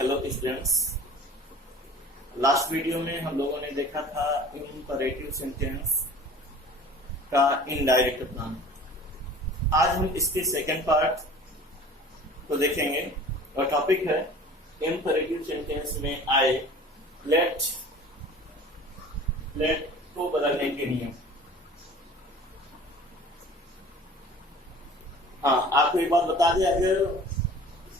Hello students. Last video में हम लोगों ने देखा था इंपरेटिव सेंटेंस का इनडायरेक्ट फॉर्म। आज हम इसके सेकंड पार्ट को देखेंगे और टॉपिक है इंपरेटिव सेंटेंस में आए लेट को बदलने के नियम। हाँ, आपको एक बात बता दें, अगर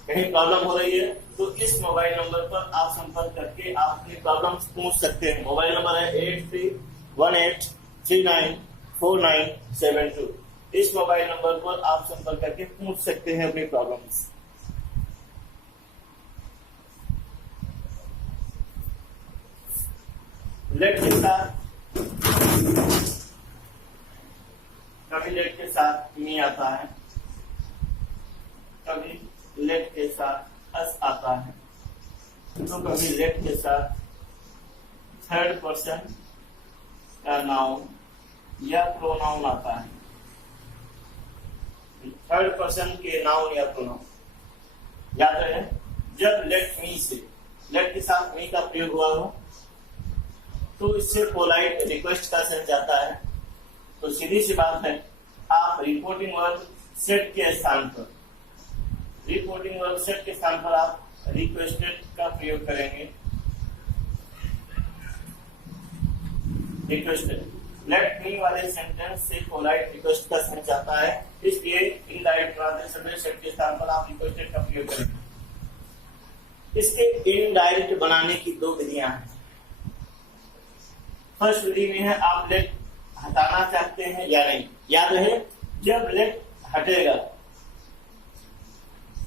कहीं प्रॉब्लम हो रही है तो इस मोबाइल नंबर पर आप संपर्क करके आप अपनी प्रॉब्लम पूछ सकते हैं। मोबाइल नंबर है 8318394972। इस मोबाइल नंबर पर आप संपर्क करके पूछ सकते हैं अपनी प्रॉब्लम्स। लेट के साथ कभी लेट के साथ मी आता है, कभी लेट के साथ अस आता है, तो कभी लेट के साथ थर्ड पर्सन का नाउन या प्रोनाउन आता है। थर्ड पर्सन के नाउन या प्रोनाउन याद रहे, जब लेट मी से लेट के साथ मी का प्रयोग हुआ हो तो इससे पोलाइट रिक्वेस्ट का सेंस आता है। तो सीधी सी बात है, आप रिपोर्टिंग वर्ब सेट के स्थान पर आप रिक्वेस्टेड का प्रयोग करेंगे। रिक्वेस्टेड लेट मी वाले सेंटेंस से पोलाइट रिक्वेस्ट का सेंस आता है, इसलिए इनडायरेक्ट ट्रांसलेशन में सेट के स्थान पर आप रिक्वेस्टेड का प्रयोग करेंगे। इसके इनडायरेक्ट बनाने की दो विधियां हैं। फर्स्ट विधि में है आप लेट हटाना चाहते हैं या नहीं। याद रहे, जब लेट हटेगा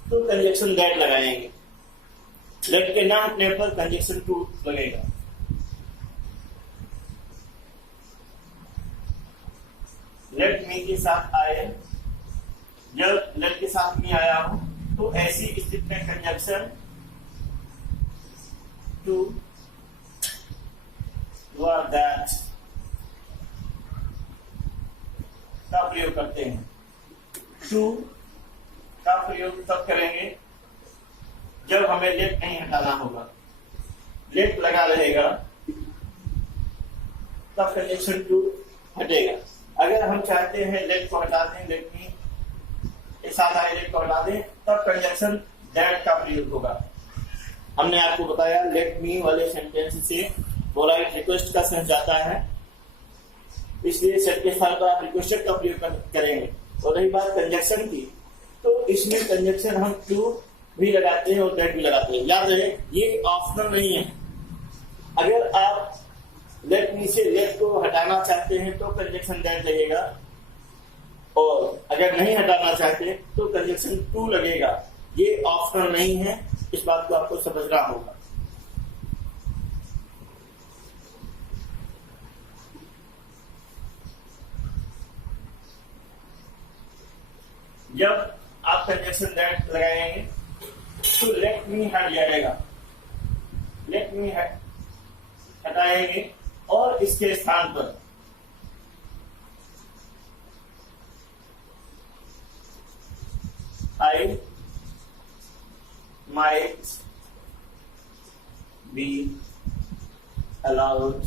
तो कंजक्शन दैट लगाएंगे। लेट के ना हटने पर कंजक्शन टू लगेगा। लेट मी के साथ आए, जब लेट के साथ मी आया हो तो ऐसी स्थिति में कंजक्शन टू व दैट का प्रयोग करते हैं। टू का प्रयोग तब करेंगे जब हमें लेट नहीं हटाना होगा। लेट लगा रहेगा तब कंजक्शन टू हटेगा। अगर हम चाहते हैं लेट को हटा दें, लेट मी के साथ आए लेट को हटा दें, तब कंजक्शन दैट का प्रयोग होगा। हमने आपको बताया लेट मी वाले सेंटेंस से पोलाइट रिक्वेस्ट का सेंस आता है, इसलिए सेट के स्थान पर आप रिक्वेस्टेड का प्रयोग करेंगे। और रही बात कंजक्शन की, तो इसमें कंजक्शन हम टू भी लगाते हैं और दैट भी लगाते हैं। याद रहे, ये ऑप्शनल नहीं है। अगर आप लेट मी से लेट को हटाना चाहते हैं तो कंजक्शन दैट लगेगा, और अगर नहीं हटाना चाहते तो कंजक्शन टू लगेगा। ये ऑप्शनल नहीं है, इस बात को आपको समझना होगा। जब आप कंजक्शन दैट लगाएंगे तो लेट मी हट जाएगा। लेट मी हटाएंगे और इसके स्थान पर I might be allowed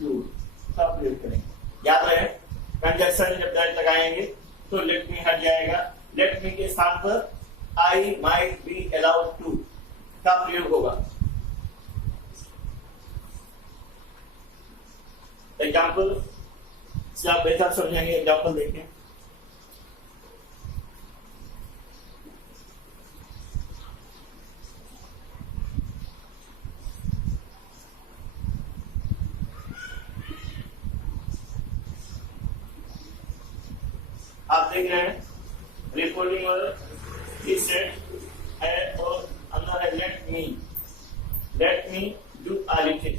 to का प्रयोग करेंगे। याद रहे, कंजक्शन जब दैट लगाएंगे तो लेट मी हट जाएगा। लेट मी के स्थान पर I might be allowed to का प्रयोग होगा। एग्जाम्पल से आप बेहतर समझेंगे। एग्जाम्पल देखें। आप देख रहे हैं रिपोर्टिंग वर्ब की सेट है और अंदर है लेट मी डू एनीथिंग।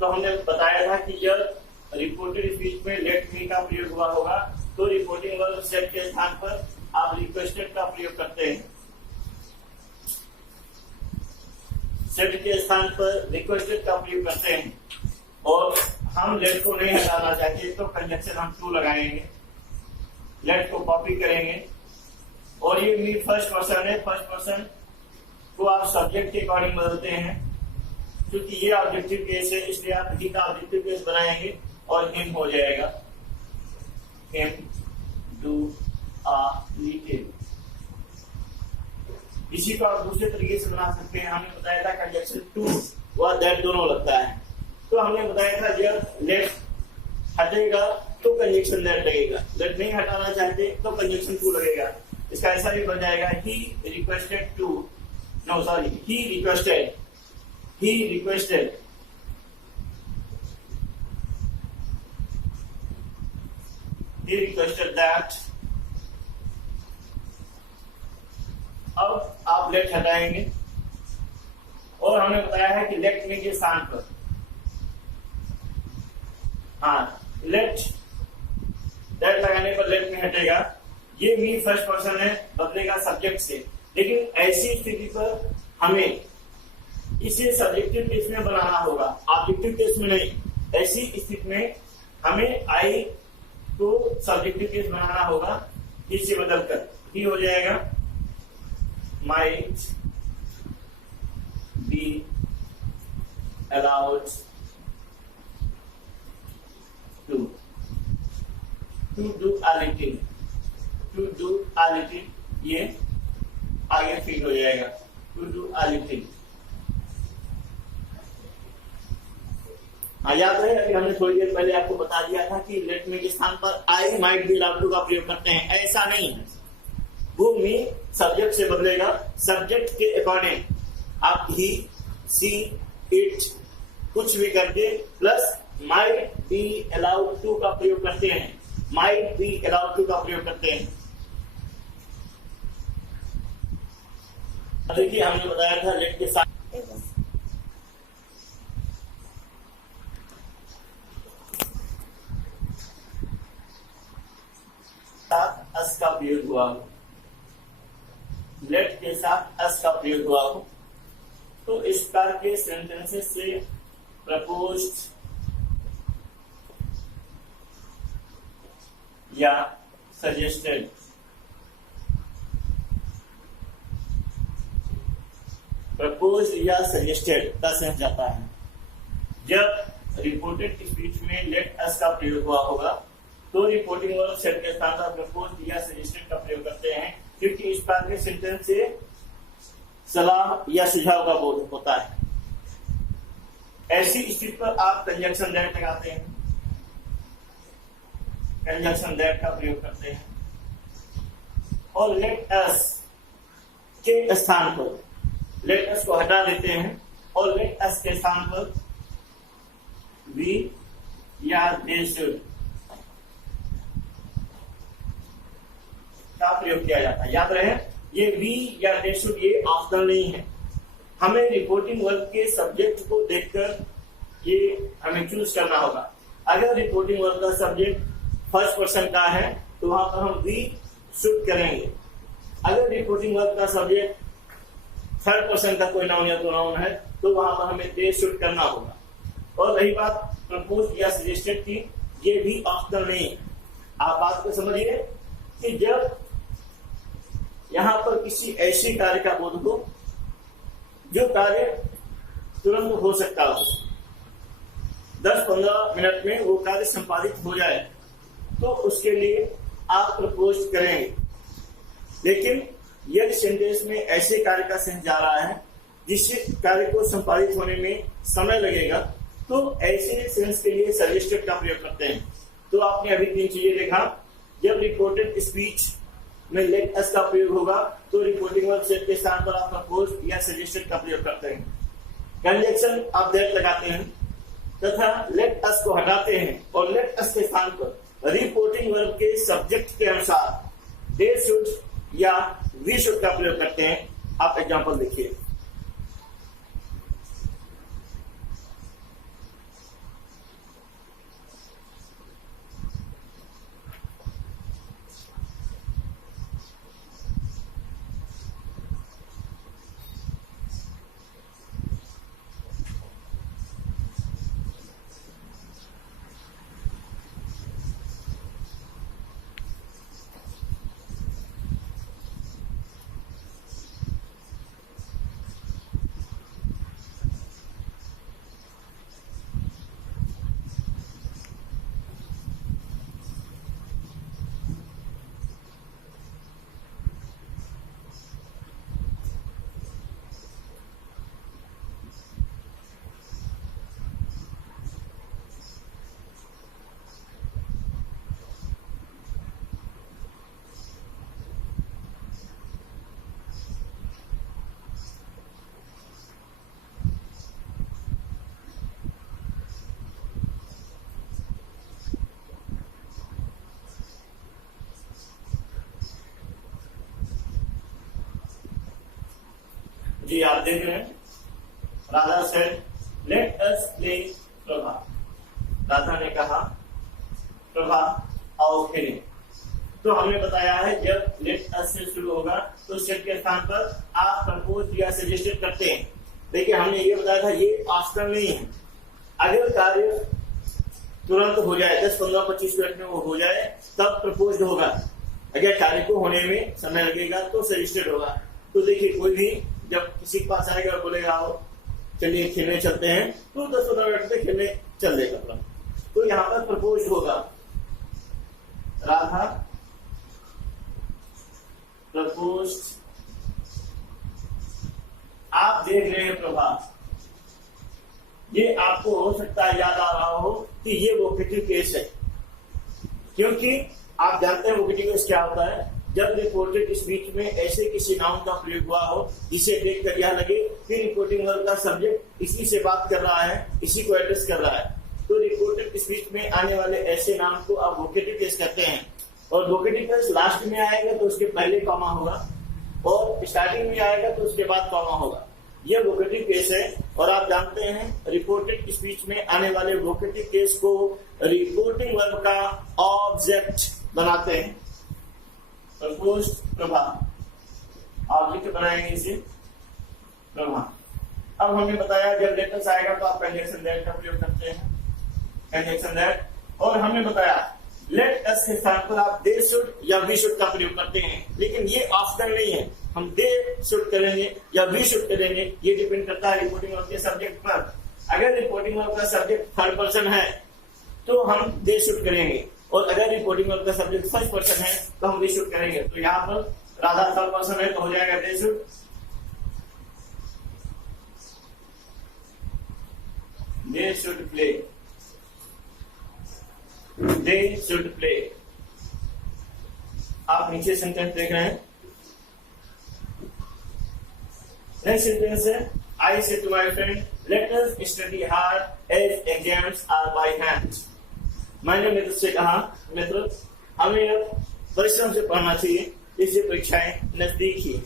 तो हमने बताया था कि जब रिपोर्टेड स्पीच में लेट मी का प्रयोग हुआ होगा तो रिपोर्टिंग वर्ब सेट के स्थान पर आप रिक्वेस्टेड का प्रयोग करते हैं। सेट के स्थान पर रिक्वेस्टेड का प्रयोग करते हैं और हम लेट को नहीं हटाना चाहते तो कंजक्शन हम टू लगाएंगे। लेट को कॉपी करेंगे और ये भी फर्स्ट पर्सन है, फर्स्ट पर्सन को आप सब्जेक्ट के अकॉर्डिंग बदलते हैं, क्योंकि ये ऑब्जेक्टिव केस है इसलिए आप ही का ऑब्जेक्टिव केस बनाएंगे और हिम हो जाएगा, हिम डू आ लिटिल। इसी को आप दूसरे तरीके से बना सकते हैं। हमने बताया था कंजक्शन टू व दैट दोनों लगता है, तो हमने बताया था जब लेट हटेगा तो कंजक्शन दैट लगेगा, लेट नहीं हटाना चाहते तो कंजक्शन टू लगेगा। इसका ऐसा भी बन जाएगा he requested to, no sorry, he requested that. अब आप लेट हटाएंगे और हमने बताया है कि लेट में के स्थान पर, हाँ, लेट दैट लगाने पर लेट में हटेगा। ये मी फर्स्ट पर्सन है, बदलेगा सब्जेक्ट से, लेकिन ऐसी स्थिति पर हमें इसे सब्जेक्टिव केस में बनाना होगा, ऑब्जेक्टिव केस में नहीं। ऐसी स्थिति में हमें आई को सब्जेक्टिव केस बनाना होगा, इसे बदलकर ही हो जाएगा might be allowed to do a little, ये आगे फिट हो जाएगा, to do a little। हाँ, याद रहे अभी हमने थोड़ी देर पहले आपको बता दिया था कि लेट में के स्थान पर I might be allowed to का प्रयोग करते हैं, ऐसा नहीं है। वो मी सब्जेक्ट से बदलेगा, सब्जेक्ट के अकॉर्डिंग आप ही, सी, इट कुछ भी करके plus might be allowed to का प्रयोग करते हैं, माइट बी अलाउड टू का प्रयोग करते हैं। देखिए हमने बताया था लेट के साथ अस का प्रयोग हुआ हो, लेट के साथ अस का प्रयोग हुआ हो, तो इस प्रकार के सेंटेंसेस से प्रपोज्ड या सजेस्टेड का सेंस जाता है। जब रिपोर्टेड स्पीच में लेट अस का प्रयोग हुआ होगा तो रिपोर्टिंग वर्ब सेट के स्थान पर प्रपोज्ड या सजेस्टेड का प्रयोग करते हैं, क्योंकि इस प्रकार के सेंटेंस से सलाह या सुझाव का बोध होता है। ऐसी स्थिति पर आप कंजंक्शन दैट लगाते हैं, कंजंक्शन दैट का प्रयोग करते हैं और लेट अस के स्थान पर लेट अस को हटा देते हैं और लेट अस के स्थान पर वी या दे शुड का प्रयोग किया जाता है। याद रहे ये वी या दे शुड ये ऑप्शनल नहीं है, हमें रिपोर्टिंग वर्ब के सब्जेक्ट को देखकर ये हमें चूज करना होगा। अगर रिपोर्टिंग वर्ब का सब्जेक्ट फर्स्ट पर्सन का है तो वहां पर हम वी शुड करेंगे। अगर रिपोर्टिंग वर्ब का सब्जेक्ट थर्ड पर्सन का कोई नाउन या प्रोनाउन है तो वहां पर हमें दे शुड करना होगा। और रही बात प्रपोज या सजेस्टेड की, ये भी ऑप्शनल नहीं है। आप बात को समझिए कि जब यहां पर किसी ऐसी कार्य का बोध हो जो कार्य तुरंत हो सकता हो, 10-15 मिनट में वो कार्य संपादित हो जाए, तो उसके लिए आप प्रपोज करेंगे। लेकिन यदि सेंटेंस में ऐसे कार्य का सेंस जा रहा है जिससे कार्य को संपादित होने में समय लगेगा, तो ऐसे सेंस के लिए सजेस्टेड का प्रयोग करते हैं। तो आपने अभी 3 चीजें देखा। जब रिपोर्टेड स्पीच में लेट अस का प्रयोग होगा तो रिपोर्टिंग वर्ब सेट के स्थान पर आप प्रपोज या सजेस्टेड का प्रयोग करते हैं। कंजंक्शन आप दैट लगाते हैं तथा लेट अस को हटाते हैं और लेट अस के स्थान पर रिपोर्टिंग वर्ब के सब्जेक्ट के अनुसार दे शुड या वी शुड का प्रयोग करते हैं। आप एग्जांपल देखिए। जी आप देख रहे हैं, Radha said let us play Prabha. Radha ने कहा प्रभा आओ खेलें। तो हमने बताया है जब लेट अस से शुरू होगा तो सेट के स्थान पर आप प्रपोज या सजेस्टेड करते हैं। देखिए हमने ये बताया था ये ऑप्शनल नहीं है। अगर कार्य तुरंत हो जाए 10, 15, 25 मिनट में वो हो जाए तब प्रपोज होगा। अगर कार्य को होने में समय लगेगा तो सजेस्टेड होगा। तो देखिए कोई भी जब किसी के पास आएगा और बोलेगा आओ चलिए खेलने चलते हैं तो 10-15 मिनट में खेलने चल देगा। तो यहाँ पर प्रपोज होगा, राधा प्रपोज। आप देख रहे हैं प्रभा, ये आपको हो सकता है याद आ रहा हो कि ये वोकेटिव केस है, क्योंकि आप जानते हैं वोकेटिव केस क्या होता है। जब रिपोर्टेड स्पीच में ऐसे किसी नाउन का प्रयोग हुआ हो जिसे देखकर यह लगे कि रिपोर्टिंग वर्ब का सब्जेक्ट इसी से बात कर रहा है, इसी को एड्रेस कर रहा है, तो रिपोर्टेड स्पीच में आने वाले ऐसे नाम को आप वोकेटिव केस कहते हैं। और वोकेटिव केस लास्ट में आएगा तो उसके पहले कॉमा होगा और स्टार्टिंग में आएगा तो उसके बाद कॉमा होगा। यह वोकेटिव केस है। और आप जानते हैं रिपोर्टेड स्पीच में आने वाले वोकेटिव केस को रिपोर्टिंग वर्ब का ऑब्जेक्ट बनाते हैं। प्रपोज्ड प्रभा, ऑब्जेक्ट बनाएंगे इसे प्रभा। अब हमने बताया जब लेट अस आएगा तो आप कंजंक्शन दैट का प्रयोग करते हैं, कंजंक्शन दैट। और हमने बताया लेट अस के स्थान पर आप दे शुड या वी शुड का प्रयोग करते हैं, लेकिन ये ऑप्शनल नहीं है। हम दे शुड करेंगे या वी शुड करेंगे, ये डिपेंड करता है रिपोर्टिंग वर्ब के सब्जेक्ट पर। अगर रिपोर्टिंग वर्ब का सब्जेक्ट थर्ड पर्सन है तो हम दे शुड करेंगे, और अगर रिपोर्टिंग वर्ब का सब्जेक्ट फर्स्ट पर्सन है तो हम वी शुड करेंगे। तो यहाँ पर राधा थर्ड पर्सन है तो हो जाएगा they should. They should play, they should play. आप नीचे सेंटेंस देख रहे हैं। नेक्स्ट सेंटेंस है I said to my friend let us study hard as exams are by hand. मैंने मित्र से कहा मित्र हमें परिश्रम से पढ़ना चाहिए, इससे परीक्षाएं नजदीक ही है।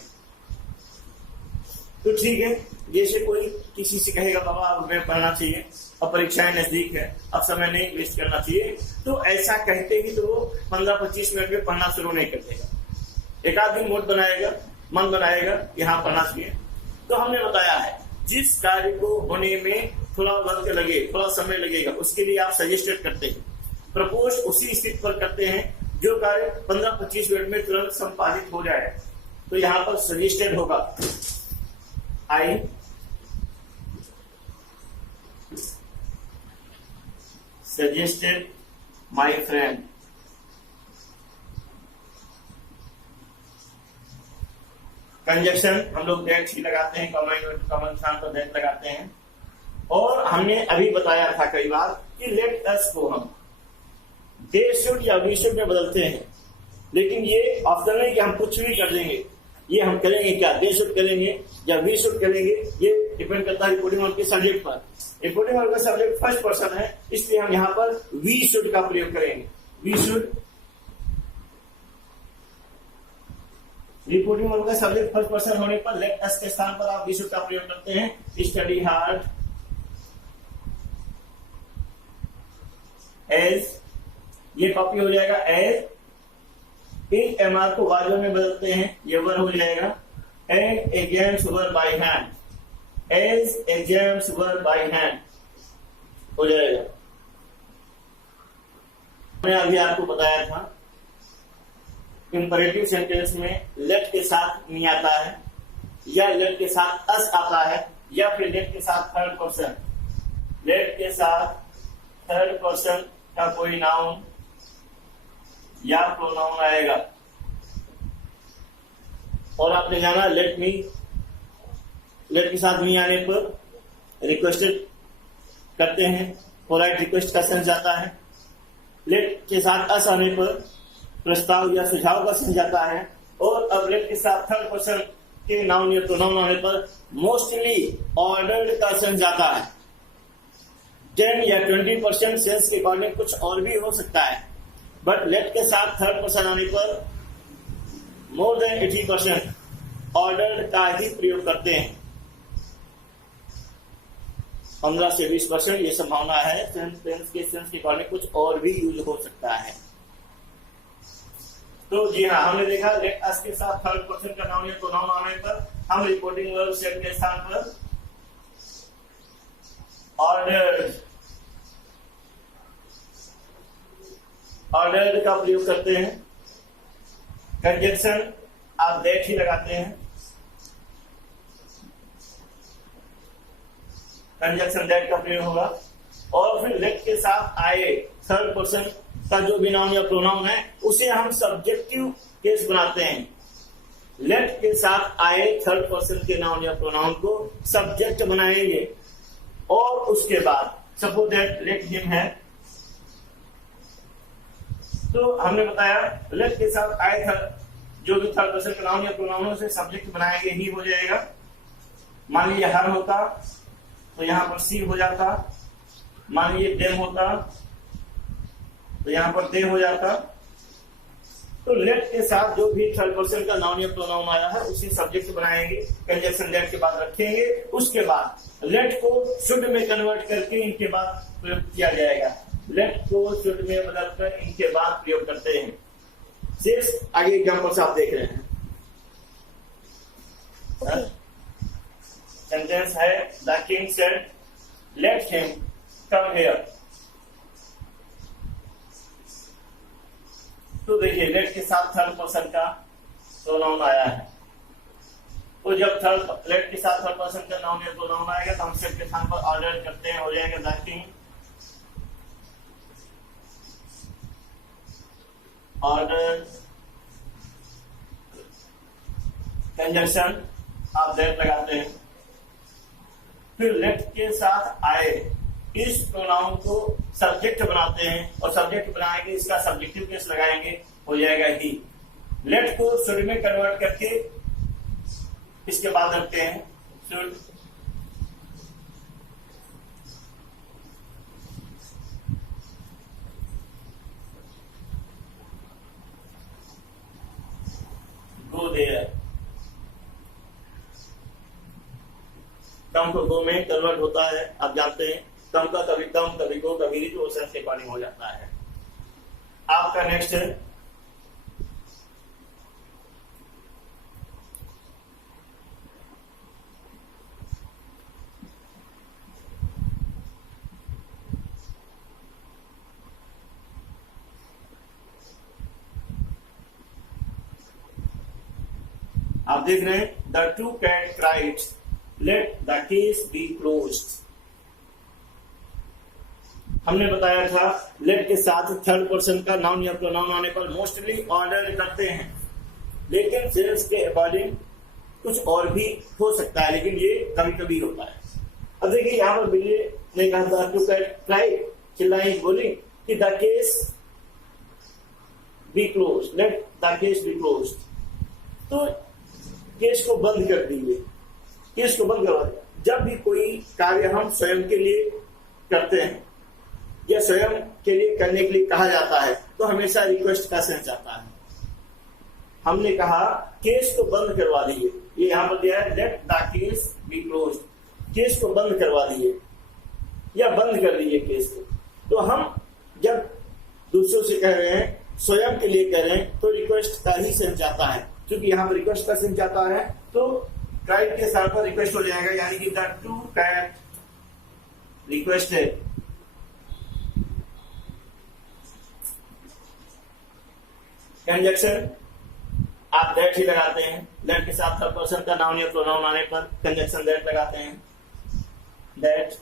तो ठीक है, जैसे कोई किसी से कहेगा बाबा अब हमें पढ़ना चाहिए, अब परीक्षाएं नजदीक है, अब समय नहीं वेस्ट करना चाहिए, तो ऐसा कहते ही तो वो 15-25 मिनट में पढ़ना शुरू नहीं कर देगा। एक आध दिन मूड बनाएगा, मन बनाएगा यहाँ पढ़ना चाहिए। तो हमने बताया है जिस कार्य को होने में थोड़ा वक्त लगे, थोड़ा समय लगेगा, उसके लिए आप सजेस्टेड करते हैं। प्रपोज उसी स्थिति पर करते हैं जो कार्य 15-25 मिनट में तुरंत संपादित हो जाए। तो यहाँ पर सजेस्टेड होगा I suggested my friend. Conjunction हम लोग दैट ही लगाते हैं, कॉमन स्थान पर दैट लगाते हैं। और हमने अभी बताया था कई बार कि लेट अस को हम दे शुड या वी शुड में बदलते हैं, लेकिन ये ऑप्शन है कि हम कुछ भी कर देंगे। ये हम करेंगे क्या, दे शुड करेंगे या वी शुड करेंगे, ये डिपेंड करता है रिपोर्टिंग वर्ब के सब्जेक्ट पर। रिपोर्टिंग वर्ब का सब्जेक्ट फर्स्ट पर्सन है, इसलिए हम यहाँ पर वी शुड का प्रयोग करेंगे। वी शुड, रिपोर्टिंग वर्ब का सब्जेक्ट फर्स्ट पर्सन होने पर लेट अस के स्थान पर आप वी शुड का प्रयोग करते हैं। स्टडी हार्ड एज, ये कॉपी हो जाएगा एज। एक एमआर को वाजव में बदलते हैं, ये वर हो जाएगा as exams were by hand, as exams were by hand हो जाएगा। मैंने अभी आपको बताया था इंपरेटिव सेंटेंस में लेट के साथ नहीं आता है, या लेट के साथ अस आता है, या फिर लेट के साथ थर्ड पर्सन, लेट के साथ थर्ड पर्सन का कोई नाउन या प्रोनाउन आएगा। और आपने जाना लेट मी, लेट के साथ मी आने पर रिक्वेस्टेड करते हैं, पोलाइट रिक्वेस्ट का सेंस जाता है। लेट के साथ अस आने पर प्रस्ताव या सुझाव का सेंस जाता है। और अब लेट के साथ थर्ड पर्सन के नाउन या प्रोनाउन आने पर मोस्टली ऑर्डर्ड का सेंस जाता है। 10 या 20% सेंस के अकॉर्डिंग कुछ और भी हो सकता है, बट लेट के साथ थर्ड पर्सन आने पर मोर देन 80% ऑर्डर का ही प्रयोग करते हैं। 15 से 20% ये संभावना है। सेंस के अकॉर्डिंग कुछ और भी यूज हो सकता है। तो जी हाँ, हमने देखा लेट अस के साथ थर्ड पर्सन का नाउन या प्रोनाउन आने पर हम रिपोर्टिंग वर्ब सेट के स्थान पर ऑर्डर्ड का प्रयोग करते हैं। कंजंक्शन आप दैट ही लगाते हैं, कंजंक्शन दैट का प्रयोग होगा। और फिर लेट के साथ आए थर्ड पर्सन का जो भी नाउन या प्रोनाउन है उसे हम सब्जेक्टिव केस बनाते हैं। लेट के साथ आए थर्ड पर्सन के नाउन या प्रोनाउन को सब्जेक्ट बनाएंगे और उसके बाद सपोज दैट लेट हिम है, तो हमने बताया लेट के साथ आए जो भी थर्ड पर्सन के नाउन या प्रोनाउन से सब्जेक्ट बनाएंगे ही हो जाएगा। मान लीजिए हर होता तो यहां पर सी हो जाता, मान लीजिए देम होता तो यहां पर दे हो जाता। तो लेट के साथ जो भी थर्ड पर्सन का नाउन या प्रोनाउन आया है उसी सब्जेक्ट बनाएंगे, कंजंक्शन लेट के बाद रखेंगे, उसके बाद लेट को शुड में कन्वर्ट करके इनके बाद प्रयोग किया जाएगा। लेट को शुड में बदलकर इनके बाद प्रयोग करते हैं। शेष आगे एग्जाम्पल्स आप देख रहे हैं। सेंटेंस है the king said let him come here. तो देखिए लेट के साथ थर्ड पर्सन का प्रोनाउन आया है, तो जब लेट के साथ थर्ड पर्सन का नाउन या प्रोनाउन आएगा तो हम सेट के स्थान पर ऑर्डर करते हैं, हो जाएगा द किंग ऑर्डर। कंजंक्शन आप दैट लगाते हैं। फिर लेट के साथ आए इस प्रोनाउन को सब्जेक्ट बनाते हैं और सब्जेक्ट बनाएंगे, इसका सब्जेक्टिव केस लगाएंगे, हो जाएगा ही। लेट को शुड में कन्वर्ट करके इसके बाद रखते हैं शुड। गो देयर, कम को गो में कन्वर्ट होता है, आप जानते हैं। कम का कभी कम कभी गो कभी री, तो सेंस के अकॉर्डिंग हो जाता है। आपका नेक्स्ट है आप देख रहे हैं the two cat cried let the case be closed. हमने बताया था लेट के साथ थर्ड पर्सन का नाउन या प्रोनाउन आने पर मोस्टली ऑर्डर करते हैं, लेकिन सेंस के अकॉर्डिंग कुछ और भी हो सकता है, लेकिन ये कभी कभी होता है। अब देखिए यहाँ पर बिल्ली ने कहा था टू कैट क्राइड, चिल्लाई बोली कि the case be close, late the case be close. तो केस को बंद कर दीजिए, केस को बंद करवा दीजिए। जब भी कोई कार्य हम स्वयं के लिए करते हैं या स्वयं के लिए करने के लिए कहा जाता है तो हमेशा रिक्वेस्ट का सेंस आता है। हमने कहा केस को बंद करवा दीजिए, ये यहां पर दिया है late the case be close, case को बंद करवा दीजिए या बंद कर दीजिए केस को। तो हम जब दूसरों से कह रहे हैं, स्वयं के लिए कह रहे हैं, तो रिक्वेस्ट का ही सेंस आता है। क्योंकि यहाँ पर रिक्वेस्ट का सेंस आता है तो क्राइड के साथ पर रिक्वेस्ट हो जाएगा, यानी कि the two cat requested. Conjunction आप दैट ही लगाते हैं, लेट के साथ थर्ड पर्सन का नाउन या प्रोनाउन आने पर कंजंक्शन दैट लगाते हैं, दैट।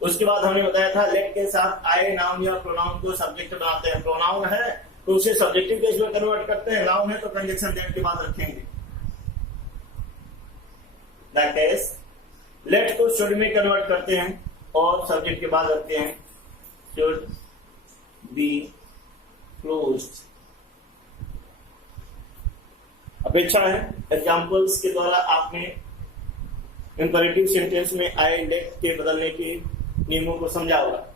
उसके बाद हमने बताया था लेट के साथ आए नाउन या प्रोनाउन को सब्जेक्ट बनाते हैं। प्रोनाउन है तो उसे सब्जेक्टिव केस में कन्वर्ट करते हैं, नाउन है तो कंजंक्शन दैट के बाद रखेंगे। दैट इज लेट को शुड में कन्वर्ट करते हैं और सब्जेक्ट के बाद रखते हैं शुड बी क्लोज्ड। अपेक्षा है एग्जाम्पल्स के द्वारा आपने इंपरेटिव सेंटेंस में आए लेट के बदलने के नियमों को समझा होगा।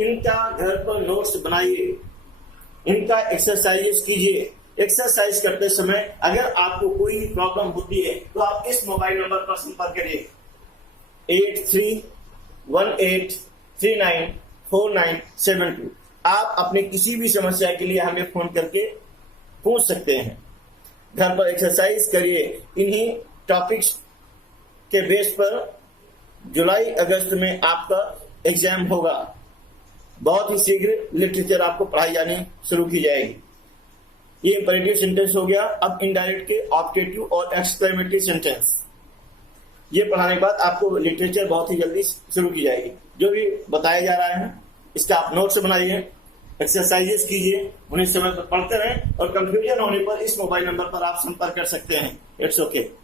इनका घर पर नोट्स बनाइए, इनका एक्सरसाइज कीजिए। एक्सरसाइज करते समय अगर आपको कोई प्रॉब्लम होती है तो आप इस मोबाइल नंबर पर संपर्क करिए 8318394972। आप अपने किसी भी समस्या के लिए हमें फोन करके पूछ सकते हैं। घर पर एक्सरसाइज करिए। इन्हीं टॉपिक्स के बेस पर जुलाई अगस्त में आपका एग्जाम होगा। बहुत ही शीघ्र लिटरेचर आपको पढ़ाई जानी शुरू की जाएगी। ये इंपरेटिव सेंटेंस हो गया। अब इनडायरेक्ट के ऑब्जेक्टिव और एक्सक्लेमेटरी सेंटेंस, ये पढ़ाने के बाद आपको लिटरेचर बहुत ही जल्दी शुरू की जाएगी। जो भी बताया जा रहा है इसका आप नोट्स बनाइए, एक्सरसाइजेस कीजिए, उन्हें समय पर पढ़ते रहें और कंफ्यूजन होने पर इस मोबाइल नंबर पर आप संपर्क कर सकते हैं। It's okay.